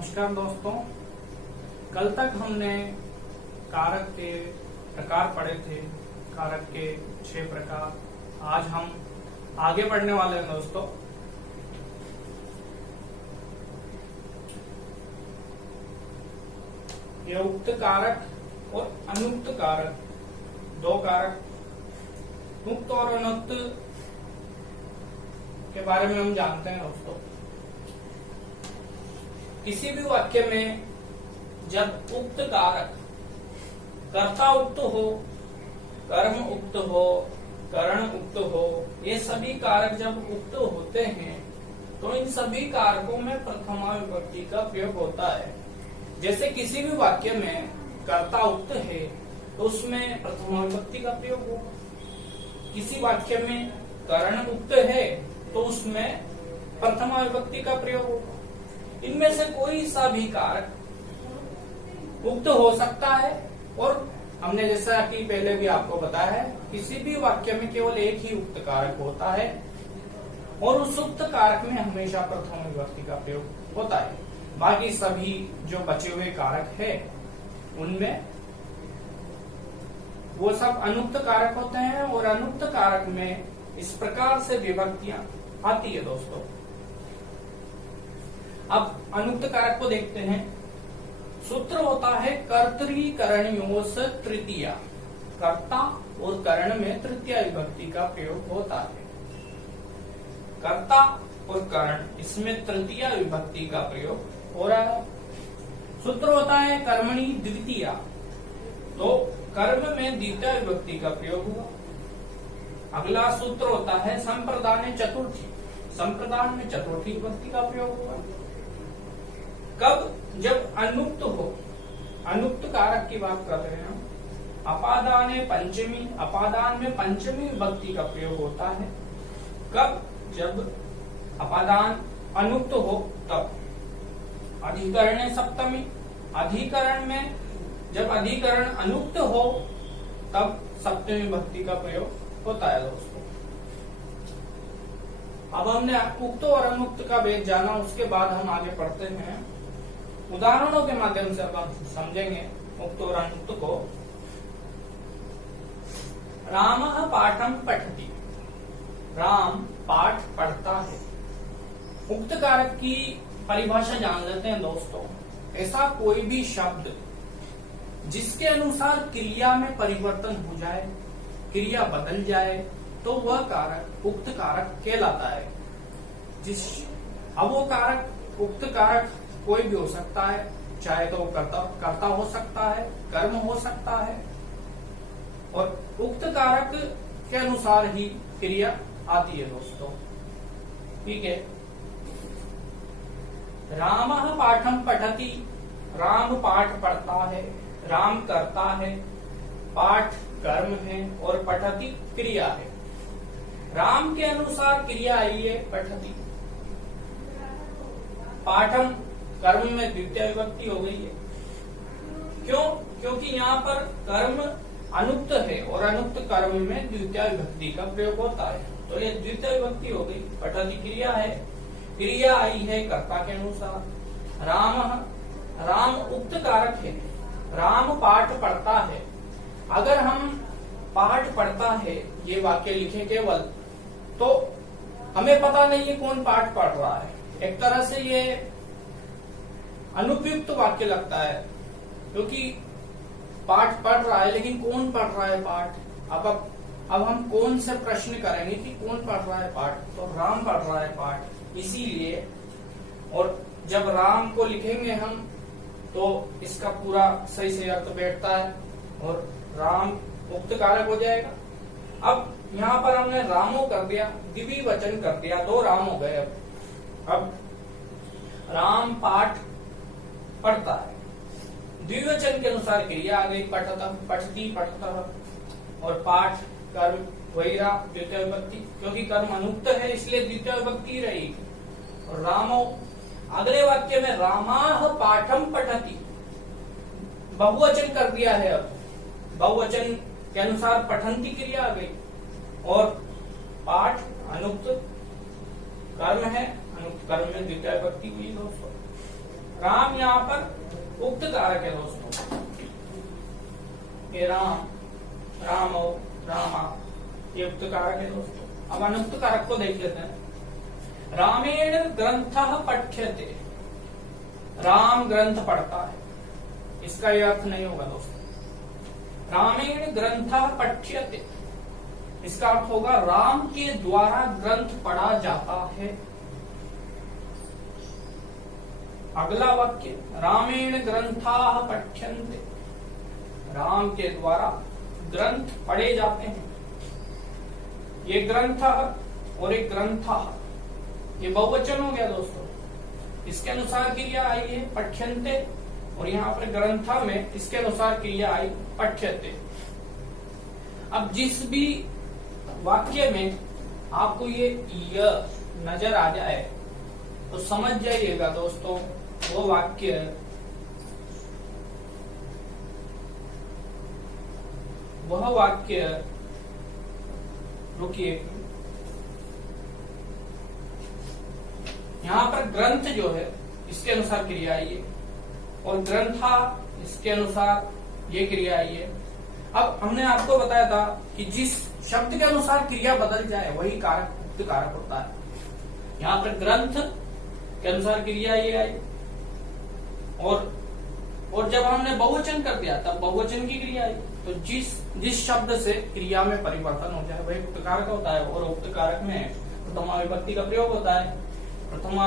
नमस्कार दोस्तों। कल तक हमने कारक के प्रकार पढ़े थे, कारक के 6 प्रकार। आज हम आगे बढ़ने वाले हैं दोस्तों। ये उक्त कारक और अनुक्त कारक, दो कारक, उक्त और अनुक्त के बारे में हम जानते हैं दोस्तों। किसी भी वाक्य में जब उक्त कारक कर्ता उक्त हो, कर्म उक्त हो, करण उक्त हो, ये सभी कारक जब उक्त होते हैं तो इन सभी कारकों में प्रथमा विभक्ति का प्रयोग होता है। जैसे किसी भी वाक्य में कर्ता उक्त है तो उसमें प्रथमा विभक्ति का प्रयोग होगा। किसी वाक्य में करण उक्त है तो उसमें प्रथमा विभक्ति का प्रयोग होगा। इनमें से कोई सा भी कारक उक्त हो सकता है, और हमने जैसा कि पहले भी आपको बताया है, किसी भी वाक्य में केवल एक ही उक्त कारक होता है और उस उक्त कारक में हमेशा प्रथम विभक्ति का प्रयोग होता है। बाकी सभी जो बचे हुए कारक है उनमें वो सब अनुक्त कारक होते हैं, और अनुक्त कारक में इस प्रकार से विभक्तियां आती है दोस्तों। अब अनुक्त कारक को देखते हैं। सूत्र होता है कर्तरीकरणयोस तृतीया। कर्ता और करण में तृतीया विभक्ति का प्रयोग होता है। कर्ता और करण, इसमें तृतीया विभक्ति का प्रयोग हो रहा है। सूत्र होता है कर्मणि द्वितीया, तो कर्म में द्वितीया विभक्ति का प्रयोग हुआ। अगला सूत्र होता है संप्रदान चतुर्थी। संप्रदान में चतुर्थी विभक्ति का प्रयोग हुआ। कब? जब अनुक्त हो। अनुक्त कारक की बात कर रहे हैं हम। अपादाने पंचमी, अपादान में पंचमी विभक्ति का प्रयोग होता है। कब? जब अपादान अनुक्त हो तब। अधिकरणे सप्तमी, अधिकरण में जब अधिकरण अनुक्त हो तब सप्तमी विभक्ति का प्रयोग होता है दोस्तों। अब हमने उक्त और अनुक्त का भेद जाना, उसके बाद हम आगे पढ़ते हैं। उदाहरणों के माध्यम से अब हम समझेंगे उक्त और अनुक्त को। रामः पाठं पठति, राम पाठ पढ़ता है। उक्त कारक की परिभाषा जान लेते हैं दोस्तों। ऐसा कोई भी शब्द जिसके अनुसार क्रिया में परिवर्तन हो जाए, क्रिया बदल जाए, तो वह कारक उक्त कारक कहलाता है। अब वो कारक, उक्त कारक कोई भी हो सकता है, चाहे तो कर्ता हो सकता है, कर्म हो सकता है, और उक्त कारक के अनुसार ही क्रिया आती है दोस्तों। ठीक है। रामः पाठं पठति, राम पाठ पढ़ता है, राम करता है, पाठ कर्म है और पठति क्रिया है। राम के अनुसार क्रिया आई है पठति। पाठम कर्म में द्वितीय विभक्ति हो गई है। क्यों? क्योंकि यहाँ पर कर्म अनुक्त है और अनुक्त कर्म में द्वितीय विभक्ति का प्रयोग होता है, तो ये द्वितीय विभक्ति हो गई। पठति क्रिया है, क्रिया आई है कर्ता के अनुसार। राम उक्त कारक है, राम पाठ पढ़ता है। अगर हम पाठ पढ़ता है ये वाक्य लिखे केवल, तो हमें पता नहीं है कौन पाठ पढ़ रहा है। एक तरह से ये अनुपयुक्त वाक्य लगता है, क्योंकि पाठ पढ़ रहा है लेकिन कौन पढ़ रहा है पाठ। अब हम कौन से प्रश्न करेंगे कि कौन पढ़ रहा है पाठ, तो राम पढ़ रहा है पाठ, इसीलिए। और जब राम को लिखेंगे हम तो इसका पूरा सही से अर्थ बैठता है और राम उक्त कारक हो जाएगा। अब यहाँ पर हमने रामो कर दिया, द्विवचन कर दिया, 2 राम हो गए। अब राम पाठ पढ़ता है, द्विवचन के अनुसार क्रिया आ गई, पठतः, पठति, पठतः, और पाठ कर्म वही रहा द्वितीय विभक्ति, क्योंकि कर्म अनुक्त है इसलिए द्वितीय विभक्ति रहेगी। और रामो, अगले वाक्य में रामाः पाठं पठति, बहुवचन कर दिया है। अब बहुवचन के अनुसार पठन्ति क्रिया आ गई, और पाठ अनुक्त कर्म है, अनुक्त कर्म में द्वितीय विभक्ति हुई दोस्तों। राम यहाँ पर उक्त कारक है दोस्तों, ये राम, रामो, रामा, ये उक्त कारक है दोस्तों। अब अनुक्त कारक को देख लेते हैं। रामेण ग्रंथः पठ्यते, राम ग्रंथ पढ़ता है, इसका यह अर्थ नहीं होगा दोस्तों। रामेण ग्रंथः पठ्यते, इसका अर्थ होगा राम के द्वारा ग्रंथ पढ़ा जाता है। अगला वाक्य, रामेण ग्रंथाः पठ्यन्ते, राम के द्वारा ग्रंथ पढ़े जाते हैं। ये ग्रंथ और एक ग्रंथः, ये बहुवचन हो गया दोस्तों। इसके अनुसार क्रिया आई है पठ्यन्ते, और यहाँ पर ग्रंथ में इसके अनुसार क्रिया आई पठ्यते। अब जिस भी वाक्य में आपको ये य नजर आ जाए तो समझ जाइएगा दोस्तों वो वाक्य रुकिए, यहाँ पर ग्रंथ जो है इसके अनुसार क्रिया आई है और ग्रंथा इसके अनुसार ये क्रिया आई है। अब हमने आपको बताया था कि जिस शब्द के अनुसार क्रिया बदल जाए वही कारक उक्त कारक होता है। यहाँ पर ग्रंथ के अनुसार क्रिया ये आई, और जब हमने बहुवचन कर दिया तब बहुवचन की क्रिया आई। तो जिस शब्द से क्रिया में परिवर्तन हो जाए वही उक्त कारक होता है, और उक्त कारक में प्रथमा विभक्ति का प्रयोग होता है। प्रथमा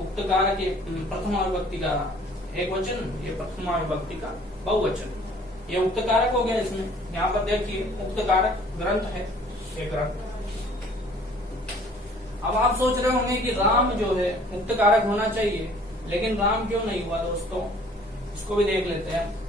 उक्त कारक प्रथमा विभक्ति का एक वचन, ये प्रथमा विभक्ति का बहुवचन, ये उक्त कारक हो गया। इसमें यहाँ पर देखिए उक्त कारक ग्रंथ है, ये ग्रंथ। अब आप सोच रहे होंगे कि राम जो है उक्त कारक होना चाहिए, लेकिन राम क्यों नहीं हुआ दोस्तों, इसको भी देख लेते हैं।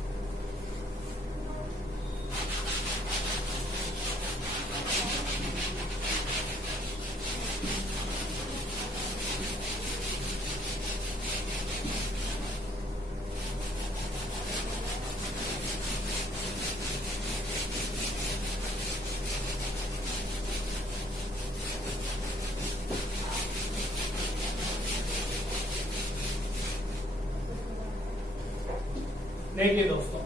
देखिए दोस्तों,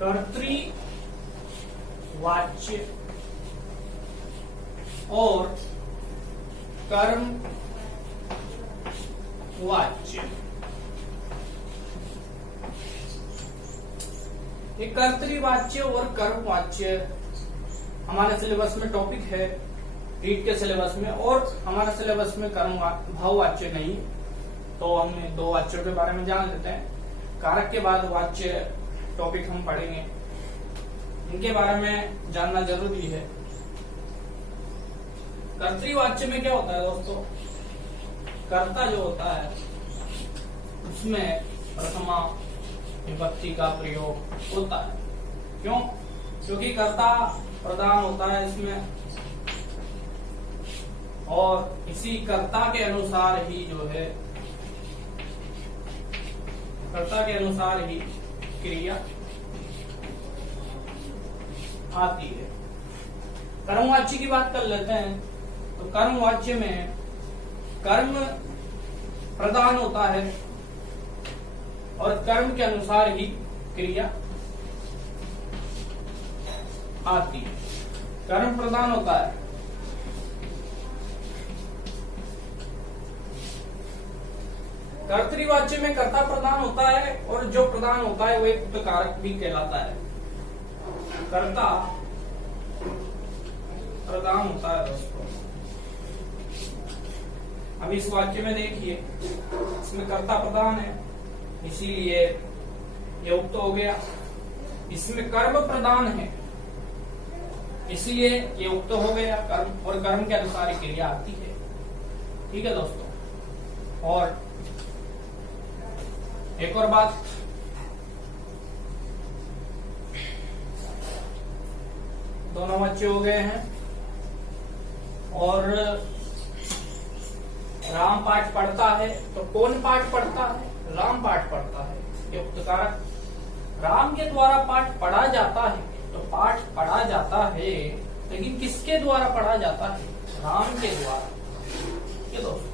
कर्तृवाच्य और कर्मवाच्य, ये कर्तृवाच्य और कर्मवाच्य हमारे सिलेबस में टॉपिक है, रीट के सिलेबस में, और हमारे सिलेबस में कर्म भाववाच्य नहीं। तो हमने दो वाच्यों के बारे में जान लेते हैं। कारक के बाद वाच्य टॉपिक हम पढ़ेंगे, इनके बारे में जानना जरूरी है। कर्तृवाच्य में क्या होता है दोस्तों, कर्ता जो होता है उसमें प्रथमा विभक्ति का प्रयोग होता है। क्यों? क्योंकि कर्ता प्रधान होता है इसमें, और इसी कर्ता के अनुसार ही जो है, कर्ता के अनुसार ही क्रिया आती है। कर्मवाच्य की बात कर लेते हैं। तो कर्मवाच्य में कर्म प्रधान होता है और कर्म के अनुसार ही क्रिया आती है। कर्म प्रधान होता है, कर्तृवाच्य में कर्ता प्रधान होता है, और जो प्रधान होता है वो एक उक्त कारक भी कहलाता है। कर्ता प्रधान होता है दोस्तों। अब इस वाक्य में देखिए, इसमें कर्ता प्रधान है इसीलिए ये उक्त हो गया। इसमें कर्म प्रधान है इसलिए ये उक्त हो गया कर्म, और कर्म के अनुसार क्रिया आती है। ठीक है दोस्तों। और एक और बात, दोनों वाच्य हो गए हैं, और राम पाठ पढ़ता है। तो कौन पाठ पढ़ता है? राम पाठ पढ़ता है, ये उक्त कारक। राम के द्वारा पाठ पढ़ा जाता है, तो पाठ पढ़ा जाता है, लेकिन किसके द्वारा पढ़ा जाता है? राम के द्वारा। ये दोस्तों,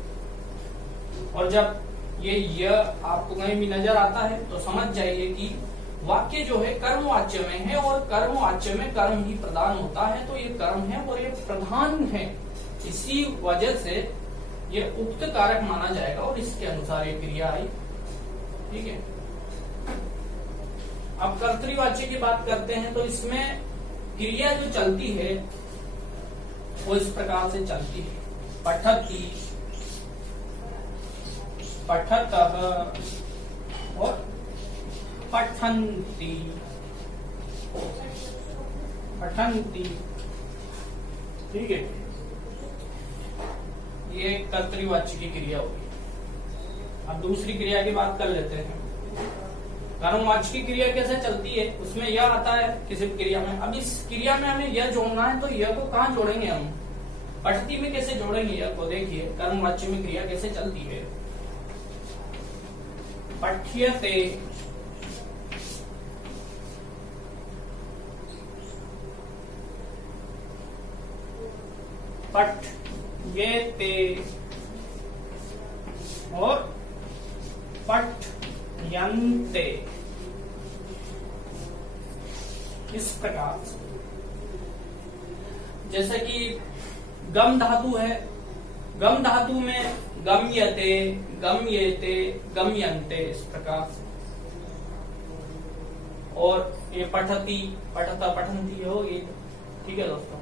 और जब ये आपको कहीं भी नजर आता है तो समझ जाइए कि वाक्य जो है कर्मवाच्य में है, और कर्मवाच्य में कर्म ही प्रधान होता है, तो ये कर्म है और ये प्रधान है। इसी वजह से ये उक्त कारक माना जाएगा और इसके अनुसार ये क्रिया आई। ठीक है, अब कर्तृवाच्य की बात करते हैं तो इसमें क्रिया जो चलती है वो इस प्रकार से चलती है। पठति, पठतः और पठन्ति, पठन्ति। ठीक है, ये कर्तृवाच्य की क्रिया होगी। अब दूसरी क्रिया की बात कर लेते हैं। कर्मवाच्य की क्रिया कैसे चलती है? उसमें यह आता है किसी क्रिया में। अब इस क्रिया में हमें यह जोड़ना है, तो यह को कहाँ जोड़ेंगे हम? पठति में कैसे जोड़ेंगे यह को? देखिए कर्मवाच्य में क्रिया कैसे चलती है। पठ्यते, पठ्येते और पठ्यन्ते। इस प्रकार से, जैसे कि गम धातु है, गम धातु में गम्यते, गम्येते, गम्यन्ते, इस प्रकार से। और ये पठति, पठता, पठन्ति होगी। ठीक है दोस्तों,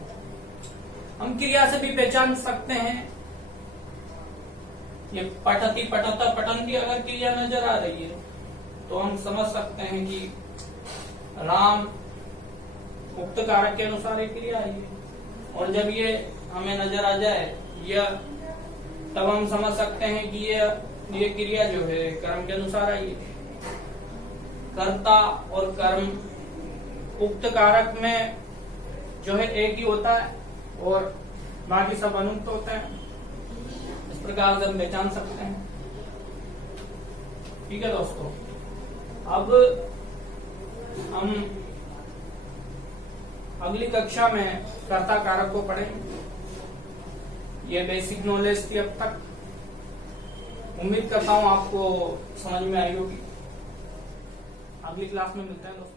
हम क्रिया से भी पहचान सकते हैं। ये पठति, पठता, पठन्ति अगर क्रिया नजर आ रही है तो हम समझ सकते हैं कि राम उक्त कारक के अनुसार एक क्रिया आई है। और जब ये हमें नजर आ जाए यह, तब हम समझ सकते हैं कि ये क्रिया जो है कर्म के अनुसार आई है। कर्ता और कर्म उक्त कारक में जो है एक ही होता है और बाकी सब अनुक्त होते हैं। इस प्रकार से हम पहचान सकते हैं। ठीक है दोस्तों, अब हम अगली कक्षा में कर्ता कारक को पढ़ेंगे। ये बेसिक नॉलेज थी अब तक। उम्मीद करता हूँ आपको समझ में आई होगी। अगली क्लास में मिलते हैं दोस्तों।